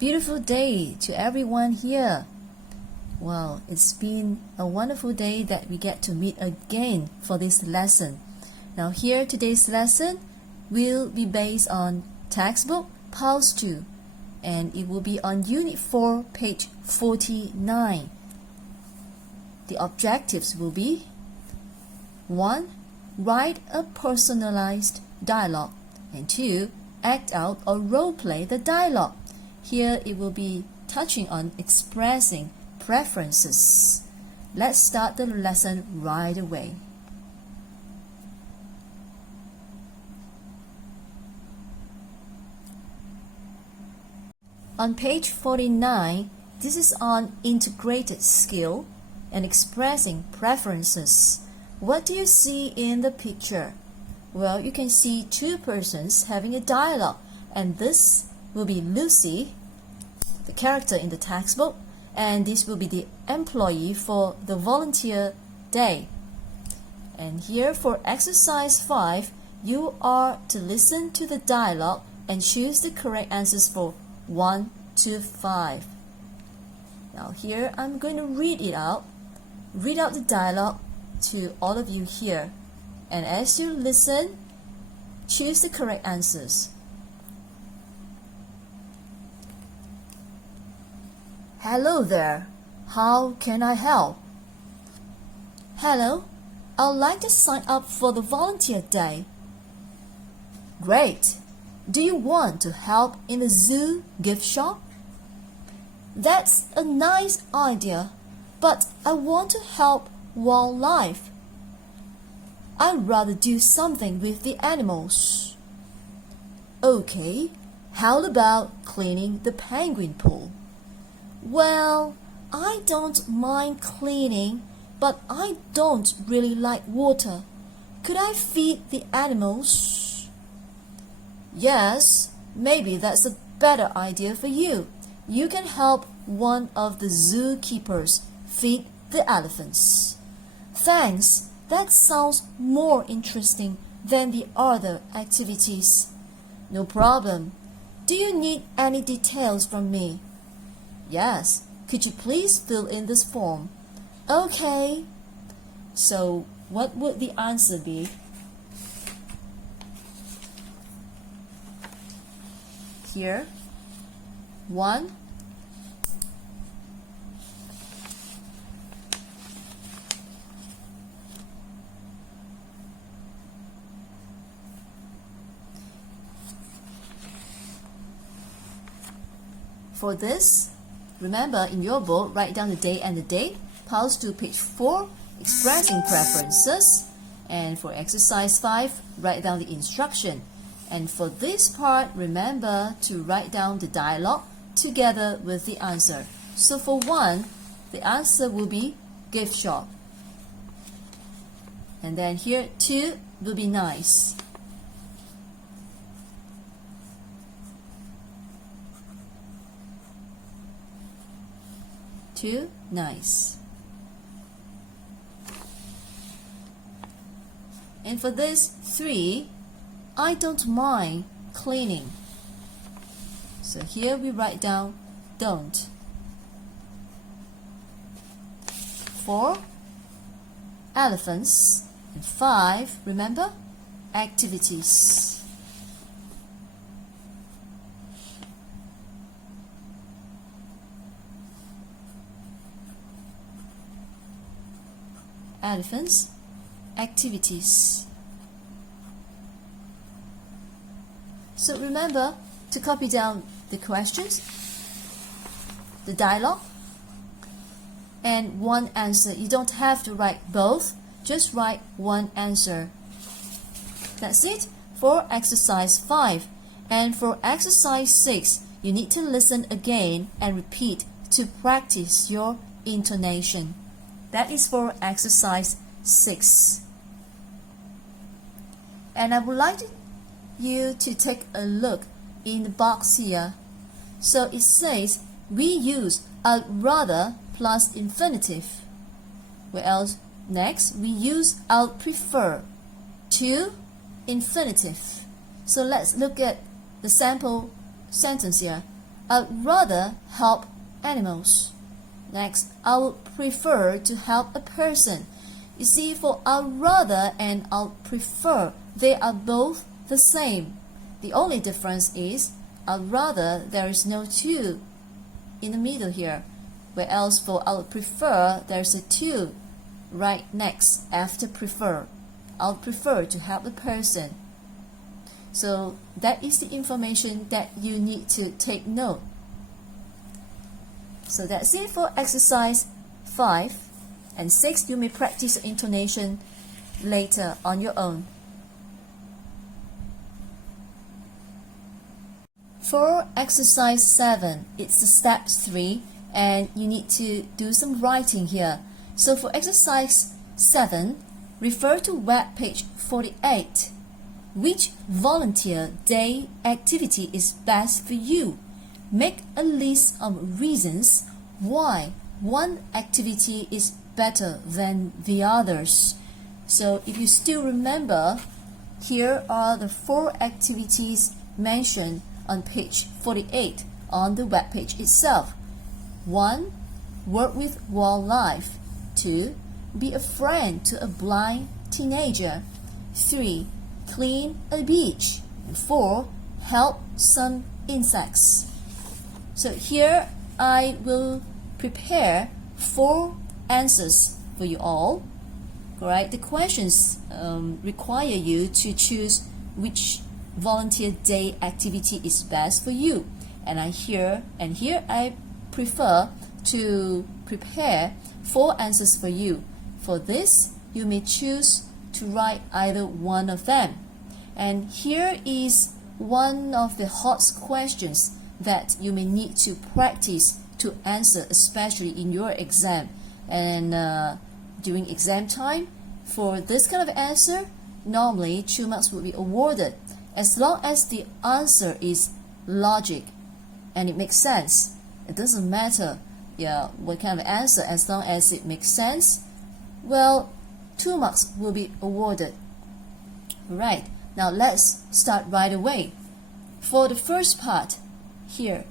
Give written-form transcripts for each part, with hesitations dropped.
Beautiful day to everyone here. Well, it's been a wonderful day that we get to meet again for this lesson. Now here, today's lesson will be based on textbook Pulse 2, and it will be on Unit 4, page 49. The objectives will be 1. Write a personalized dialogue, and 2. Act out or role-play the dialogue. Here it will be touching on expressing preferences. Let's start the lesson right away. On page 49, this is on integrated skill and expressing preferences. What do you see in the picture? Well, you can see two persons having a dialogue, and this will be Lucy, the character in the textbook, and this will be the employee for the volunteer day. And here for exercise 5, you are to listen to the dialogue and choose the correct answers for 1 to 5. Now here I'm going to read out the dialogue to all of you here. And as you listen, choose the correct answers. Hello there. How can I help? Hello. I'd like to sign up for the volunteer day. Great. Do you want to help in the zoo gift shop? That's a nice idea, but I want to help wildlife. I'd rather do something with the animals. Okay, how about cleaning the penguin pool? Well, I don't mind cleaning, but I don't really like water. Could I feed the animals? Yes, maybe that's a better idea for you. You can help one of the zookeepers feed the elephants. Thanks. That sounds more interesting than the other activities. No problem. Do you need any details from me? Yes. Could you please fill in this form? Okay. So, what would the answer be? Here. 1. For this, remember in your book, write down the day and the date. Pulse to page 4, expressing preferences. And for exercise 5, write down the instruction. And for this part, remember to write down the dialogue together with the answer. So for 1, the answer will be gift shop. And then here, 2 will be nice. Nice. And for this 3, I don't mind cleaning. So here we write down don't. 4, elephants. And 5, remember, activities. Elephants, activities. So remember to copy down the questions, the dialogue, and one answer. You don't have to write both, just write one answer. That's it for exercise 5. And for exercise 6, you need to listen again and repeat to practice your intonation. That is for exercise 6. And I would like you to take a look in the box here. So it says we use a rather plus infinitive. Whereas next we use I'll prefer to infinitive. So let's look at the sample sentence here. I'd rather help animals. Next, I would prefer to help a person. You see, for I'd rather and I'd prefer, they are both the same. The only difference is I'd rather there is no to in the middle here, whereas for I would prefer there's a to right next after prefer. I'll prefer to help a person. So that is the information that you need to take note. So that's it for exercise 5 and 6. You may practice intonation later on your own. For exercise 7, it's the step 3 and you need to do some writing here. So for exercise 7, refer to web page 48. Which volunteer day activity is best for you? Make a list of reasons why one activity is better than the others. So if you still remember, here are the 4 activities mentioned on page 48 on the web page itself. 1. Work with wildlife. 2. Be a friend to a blind teenager. 3. Clean a beach. And 4. Help some insects. So here I will prepare 4 answers for you all. Alright, the questions require you to choose which volunteer day activity is best for you. And here I prefer to prepare 4 answers for you. For this, you may choose to write either one of them. And here is one of the hot questions that you may need to practice to answer, especially in your exam. And during exam time, for this kind of answer, normally 2 marks will be awarded as long as the answer is logic and it makes sense. It doesn't matter what kind of answer, as long as it makes sense, well, 2 marks will be awarded. Right, now let's start right away. For the first part here,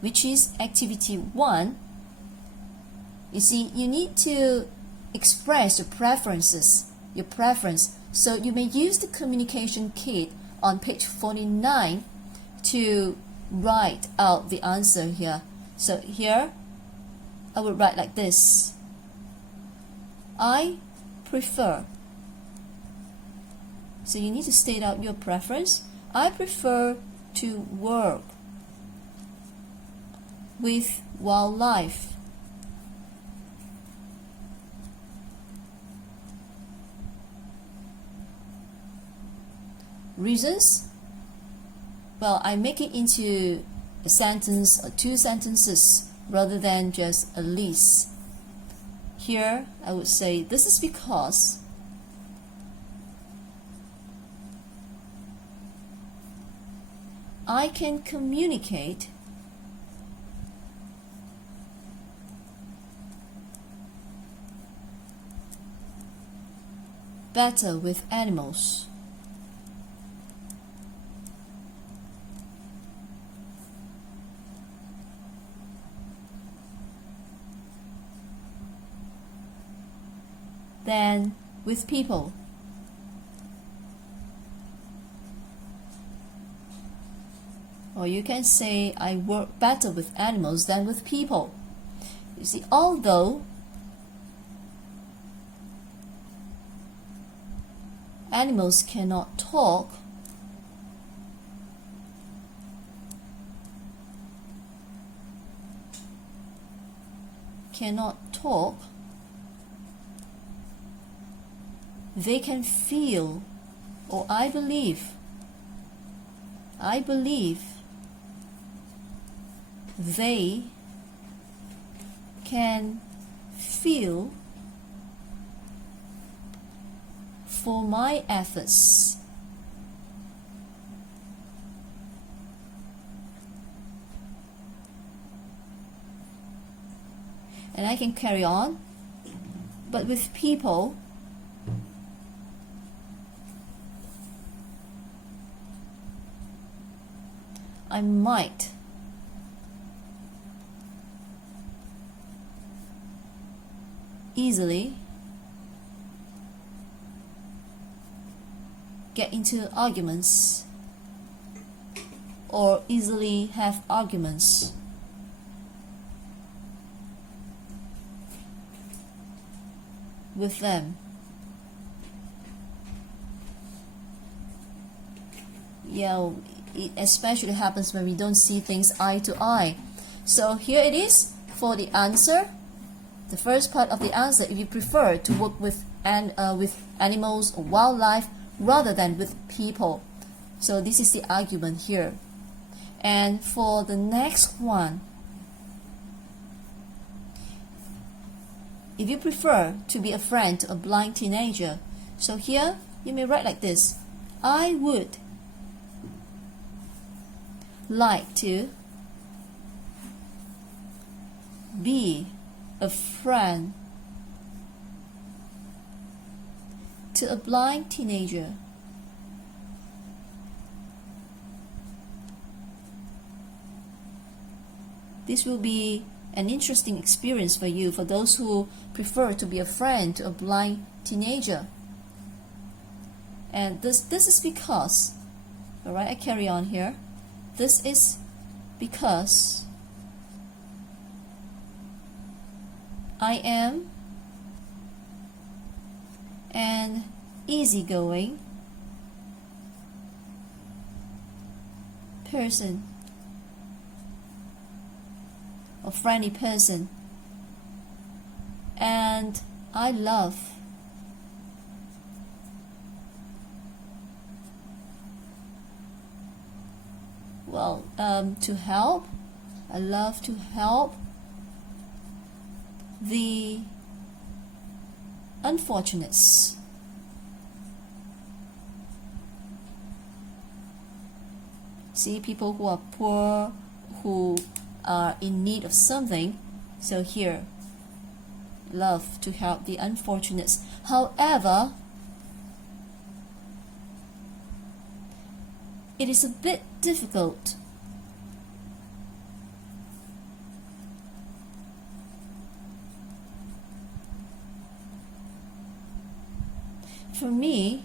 which is activity 1, you see, you need to express your preference. So you may use the communication kit on page 49 to write out the answer here. So here, I would write like this. I prefer. So you need to state out your preference. I prefer to work with wildlife. Reasons? Well, I make it into a sentence or 2 sentences rather than just a list. Here, I would say, this is because I can communicate better with animals. Than with people. Or you can say, I work better with animals than with people. You see, although animals cannot talk, they can feel, or I believe they can feel for my efforts. And I can carry on, but with people, I might easily get into arguments or easily have arguments. With them. Yeah, it especially happens when we don't see things eye to eye. So here it is for the answer. The first part of the answer, if you prefer to work with animals or wildlife rather than with people. So this is the argument here. And for the next one, if you prefer to be a friend to a blind teenager, so here you may write like this: I would like to be a friend to a blind teenager. This will be an interesting experience for you, for those who prefer to be a friend to a blind teenager. And this is because, alright, I carry on here. This is because I am an easygoing person, a friendly person, and I love to help. I love to help the unfortunates. See, people who are poor, who are in need of something. So here, love to help the unfortunates. However, it is a bit difficult for me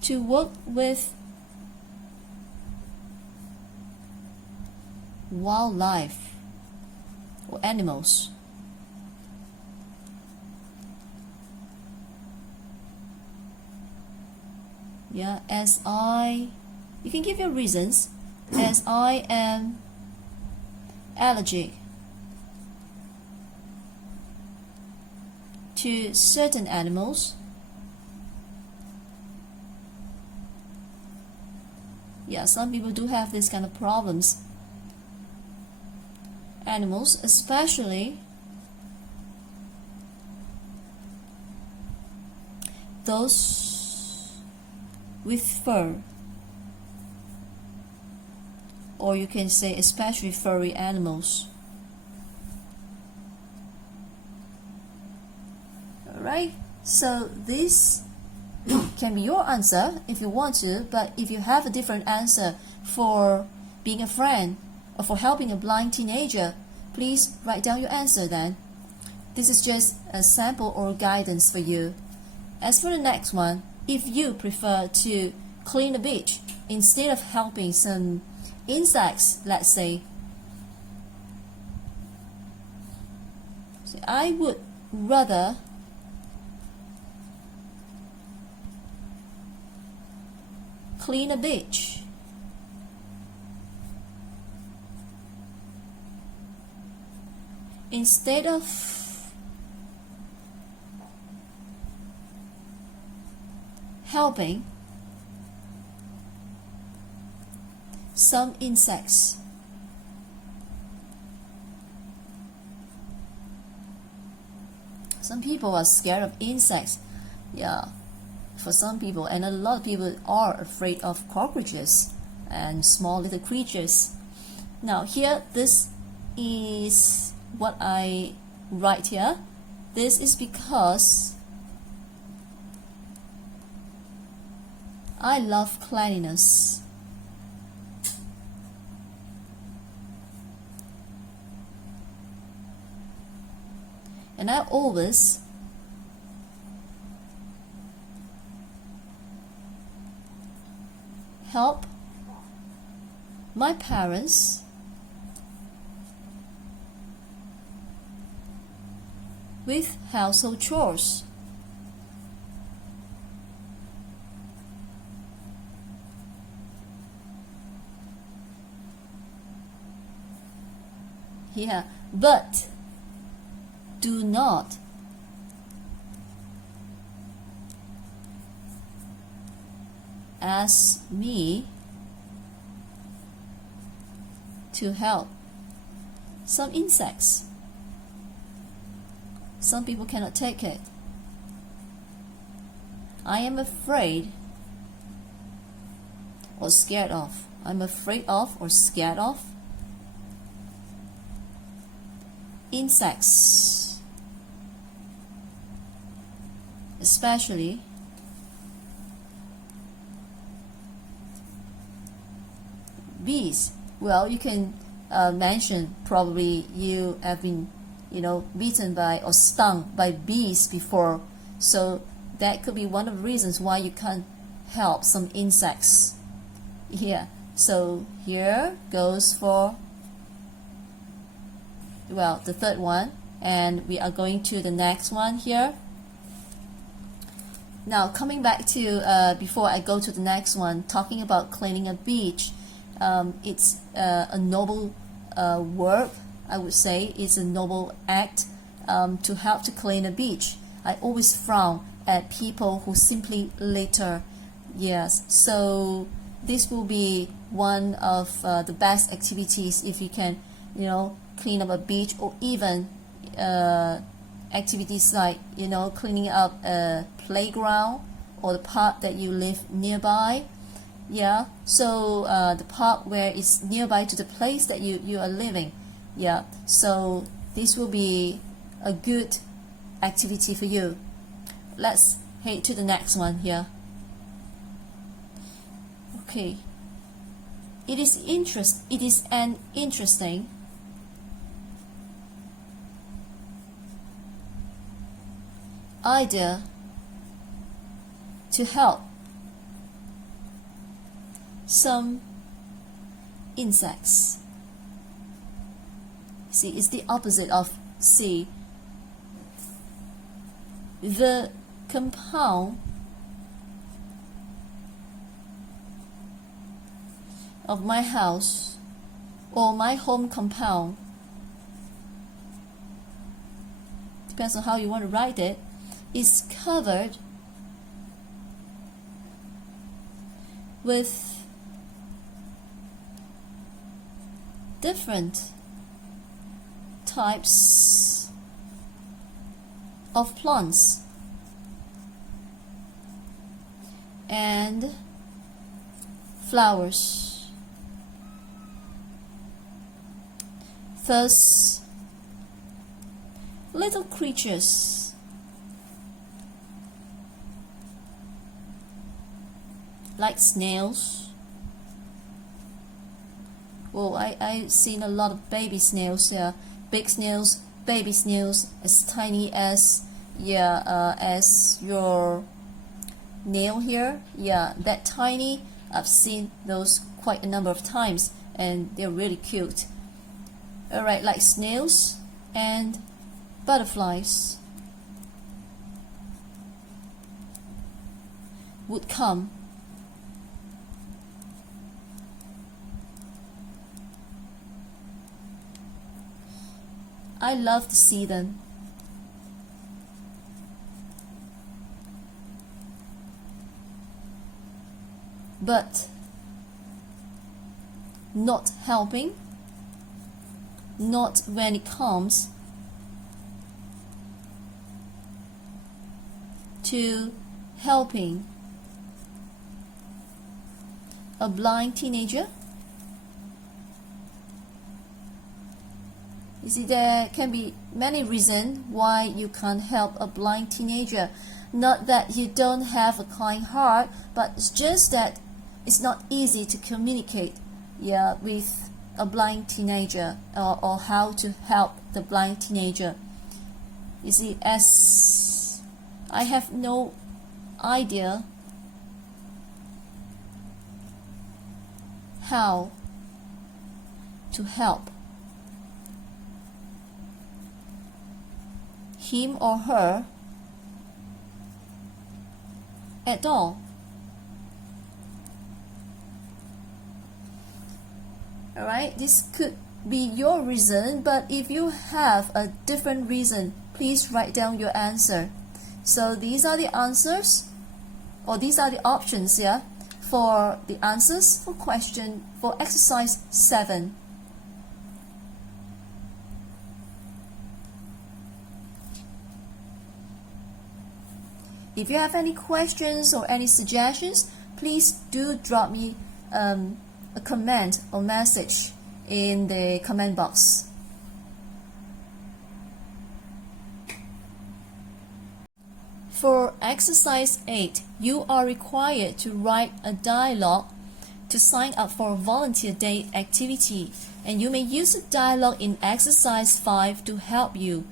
to work with wildlife or animals. Yeah, you can give your reasons, as I am allergic to certain animals. Yeah, some people do have this kind of problems. Animals, especially those with fur, or you can say especially furry animals. Alright, so this can be your answer if you want to, but if you have a different answer for being a friend or for helping a blind teenager, please write down your answer then. This is just a sample or guidance for you. As for the next one, if you prefer to clean a beach instead of helping some insects, let's say, so I would rather clean a beach instead of helping some insects. Some people are scared of insects. Yeah, for some people, and a lot of people are afraid of cockroaches and small little creatures. Now here, this is what I write here. This is because I love cleanliness. And I always help my parents with household chores. Yeah, but do not ask me to help some insects. Some people cannot take it. I am afraid or scared of. I'm afraid of or scared of insects, especially bees. Well, you can mention probably you have been, bitten by or stung by bees before. So that could be one of the reasons why you can't help some insects. Yeah. So here goes for, well, the third one, and we are going to the next one here. Now coming back to before I go to the next one, talking about cleaning a beach. It's a noble work, I would say. It's a noble act to help to clean a beach. I always frown at people who simply litter. Yes, so this will be one of the best activities if you can, clean up a beach, or even activities like, cleaning up a playground or the park that you live nearby. Yeah, so the park where it's nearby to the place that you are living. Yeah, so this will be a good activity for you. Let's head to the next one here. Okay, it is an interesting idea to help some insects. See, it's the opposite of see. The compound of my house or my home compound, depends on how you want to write it, is covered with different types of plants and flowers. Thus, little creatures like snails. Well, I've seen a lot of baby snails. Yeah, big snails, baby snails, as tiny as as your nail here. Yeah, that tiny. I've seen those quite a number of times, and they're really cute. Alright, like snails and butterflies would come. I love to see them. But not helping, not when it comes to helping a blind teenager. You see, there can be many reasons why you can't help a blind teenager. Not that you don't have a kind heart, but it's just that it's not easy to communicate with a blind teenager, or how to help the blind teenager. You see, as I have no idea how to help him or her at all. Alright, this could be your reason, but if you have a different reason, please write down your answer. So these are the answers, or these are the options, yeah, for the answers for exercise 7. If you have any questions or any suggestions, please do drop me a comment or message in the comment box. For exercise 8, you are required to write a dialogue to sign up for a volunteer day activity, and you may use a dialogue in exercise 5 to help you.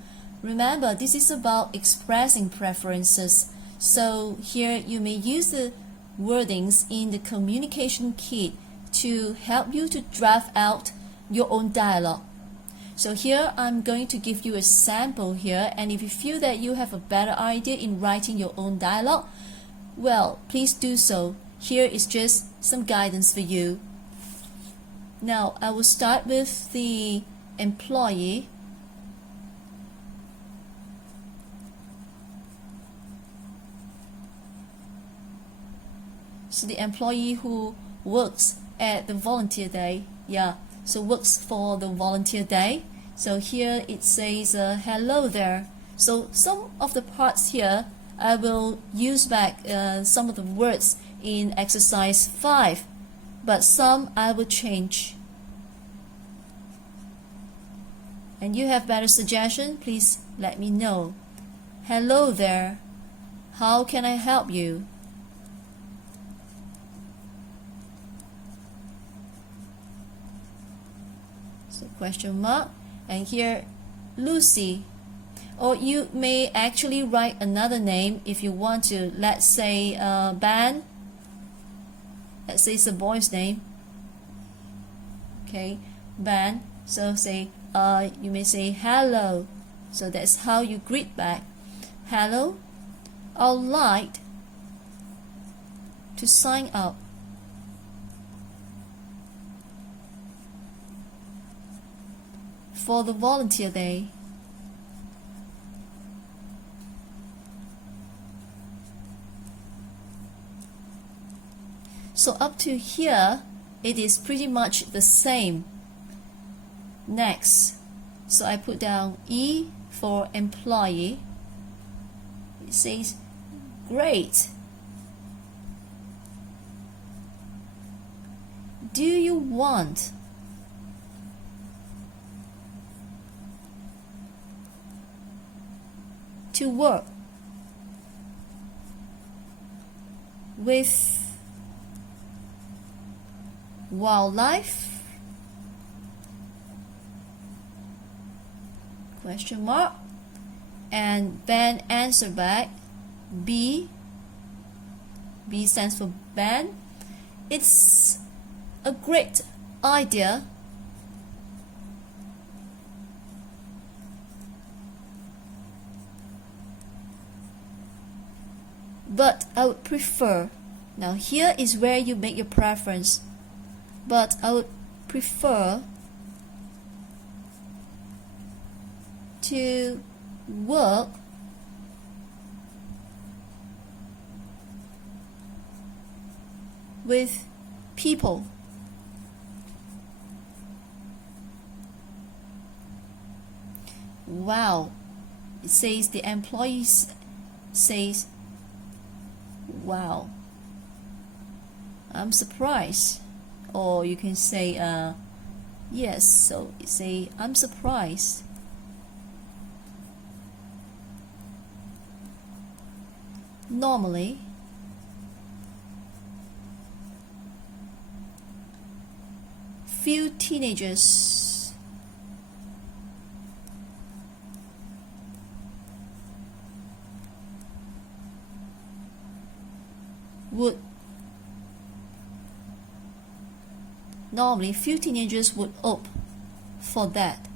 Remember, this is about expressing preferences. So here you may use the wordings in the communication kit to help you to draft out your own dialogue. So here I'm going to give you a sample here, and if you feel that you have a better idea in writing your own dialogue, well, please do so. Here is just some guidance for you. Now I will start with the employee. So the employee who works at the volunteer day, yeah, so works for the volunteer day. So here it says hello there. So some of the parts here I will use back some of the words in exercise 5, but some I will change. And you have better suggestion, please let me know. Hello there, how can I help you? So question mark, and here Lucy, or you may actually write another name if you want to. Let's say Ben. Let's say it's a boy's name. Okay, Ben. So say you may say hello. So that's how you greet back. Hello, I'd like to sign up for the volunteer day. So up to here, it is pretty much the same. Next, so I put down E for employee. It says, great. Do you want to work with wildlife? Question mark. And Ben answered back, B. B stands for Ben. It's a great idea. But I would prefer, now here is where you make your preference, but I would prefer to work with people. Wow, it says the employees says, wow, I'm surprised. Or you can say yes, so you say I'm surprised. Normally few teenagers would normally few teenagers would opt for that,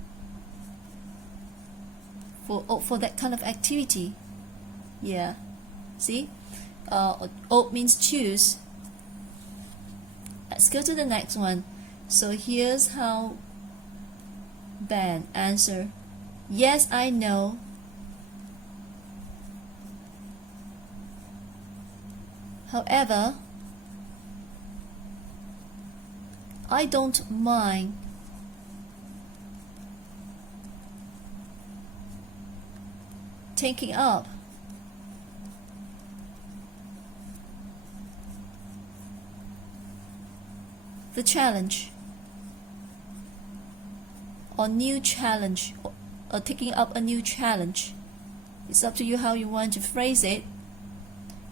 for that kind of activity. Yeah, see, opt means choose. Let's go to the next one. So here's how Ben answer. Yes, I know. However, I don't mind taking up the challenge or new challenge, or taking up a new challenge. It's up to you how you want to phrase it.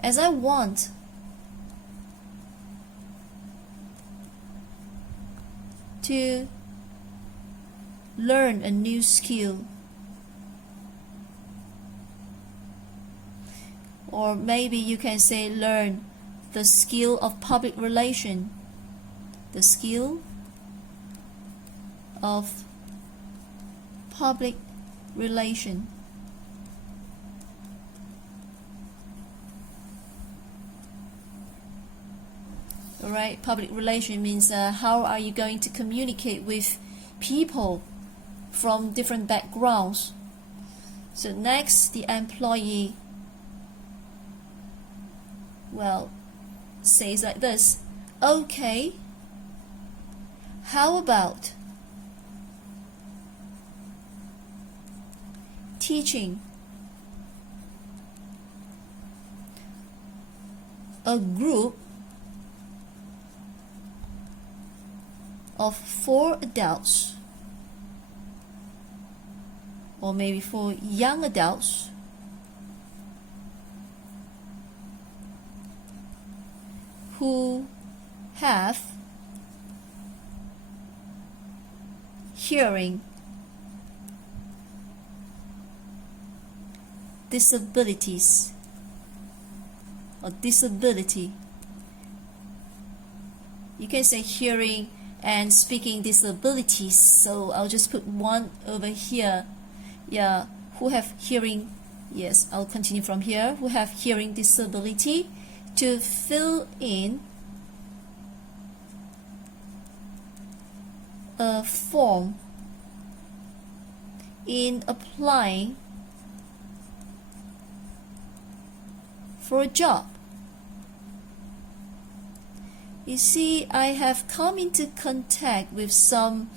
As I want to learn a new skill, or maybe you can say learn the skill of public relation, the skill of public relation. Alright, public relation means how are you going to communicate with people from different backgrounds. So next, the employee, well, says like this. Okay, how about teaching a group of 4 adults, or maybe 4 young adults, who have hearing disabilities or disability. You can say hearing and speaking disabilities, so I'll just put one over here. Yeah, who have hearing, yes, I'll continue from here, who have hearing disability, to fill in a form in applying for a job. You see, I have come into contact with some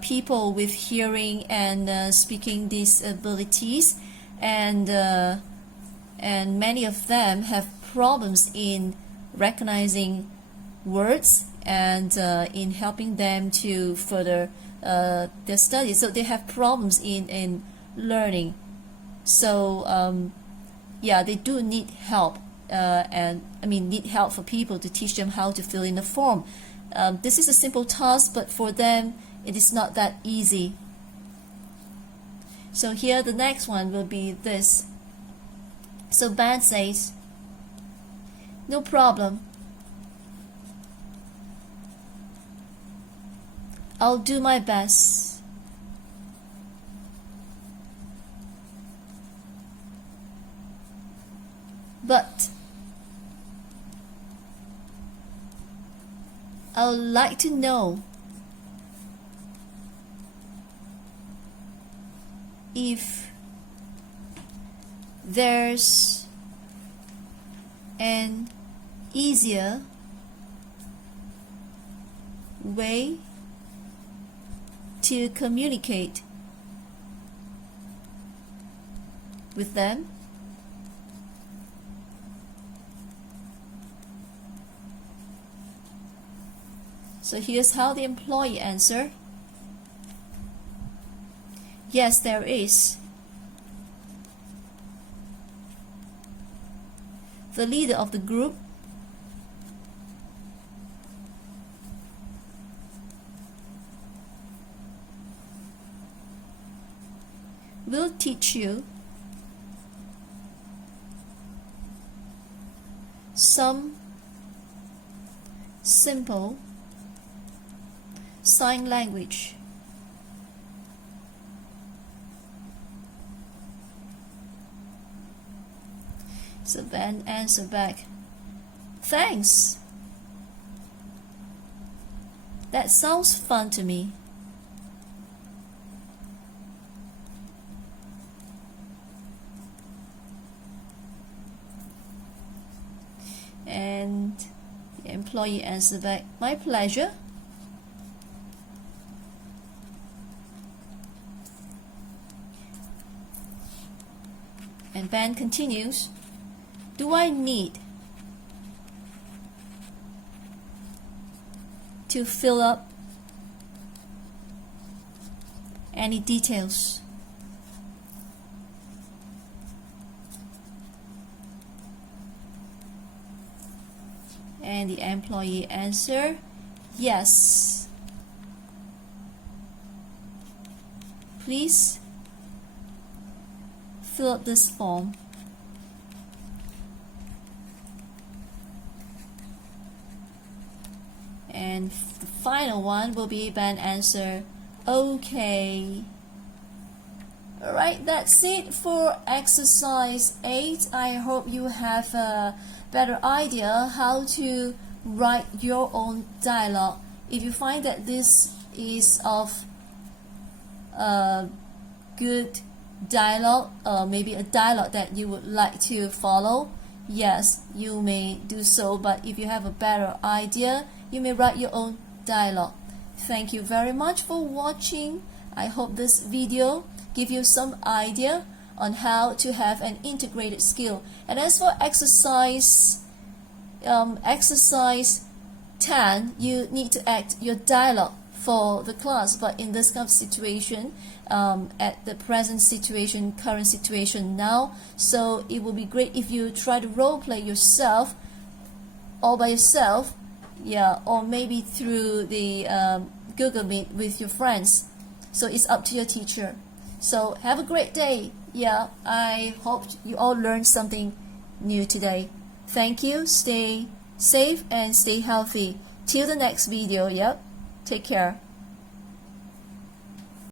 people with hearing and speaking disabilities, and many of them have problems in recognizing words and in helping them to further their studies. So they have problems in learning. So yeah, they do need help. Need help for people to teach them how to fill in the form. This is a simple task, but for them it is not that easy. So here the next one will be this. So Ben says, no problem, I'll do my best. But I would like to know if there's an easier way to communicate with them. So here's how the employee answer. Yes, there is. The leader of the group will teach you some simple sign language. So Ben answer back, thanks. That sounds fun to me. And the employee answer back, my pleasure. And Ben continues, do I need to fill up any details? And the employee answer, yes. Please fill up this form. And the final one will be Ben answer, okay. Alright, that's it for exercise 8. I hope you have a better idea how to write your own dialogue. If you find that this is of good dialogue, maybe a dialogue that you would like to follow, yes, you may do so. But if you have a better idea, you may write your own dialogue. Thank you very much for watching. I hope this video give you some idea on how to have an integrated skill. And as for exercise 10, you need to act your dialogue for the class. But in this kind of situation, at the present situation, current situation now, so it will be great if you try to role play yourself all by yourself, yeah, or maybe through the Google Meet with your friends. So it's up to your teacher. So have a great day. Yeah, I hope you all learned something new today. Thank you. Stay safe and stay healthy. Till the next video. Yep. Take care.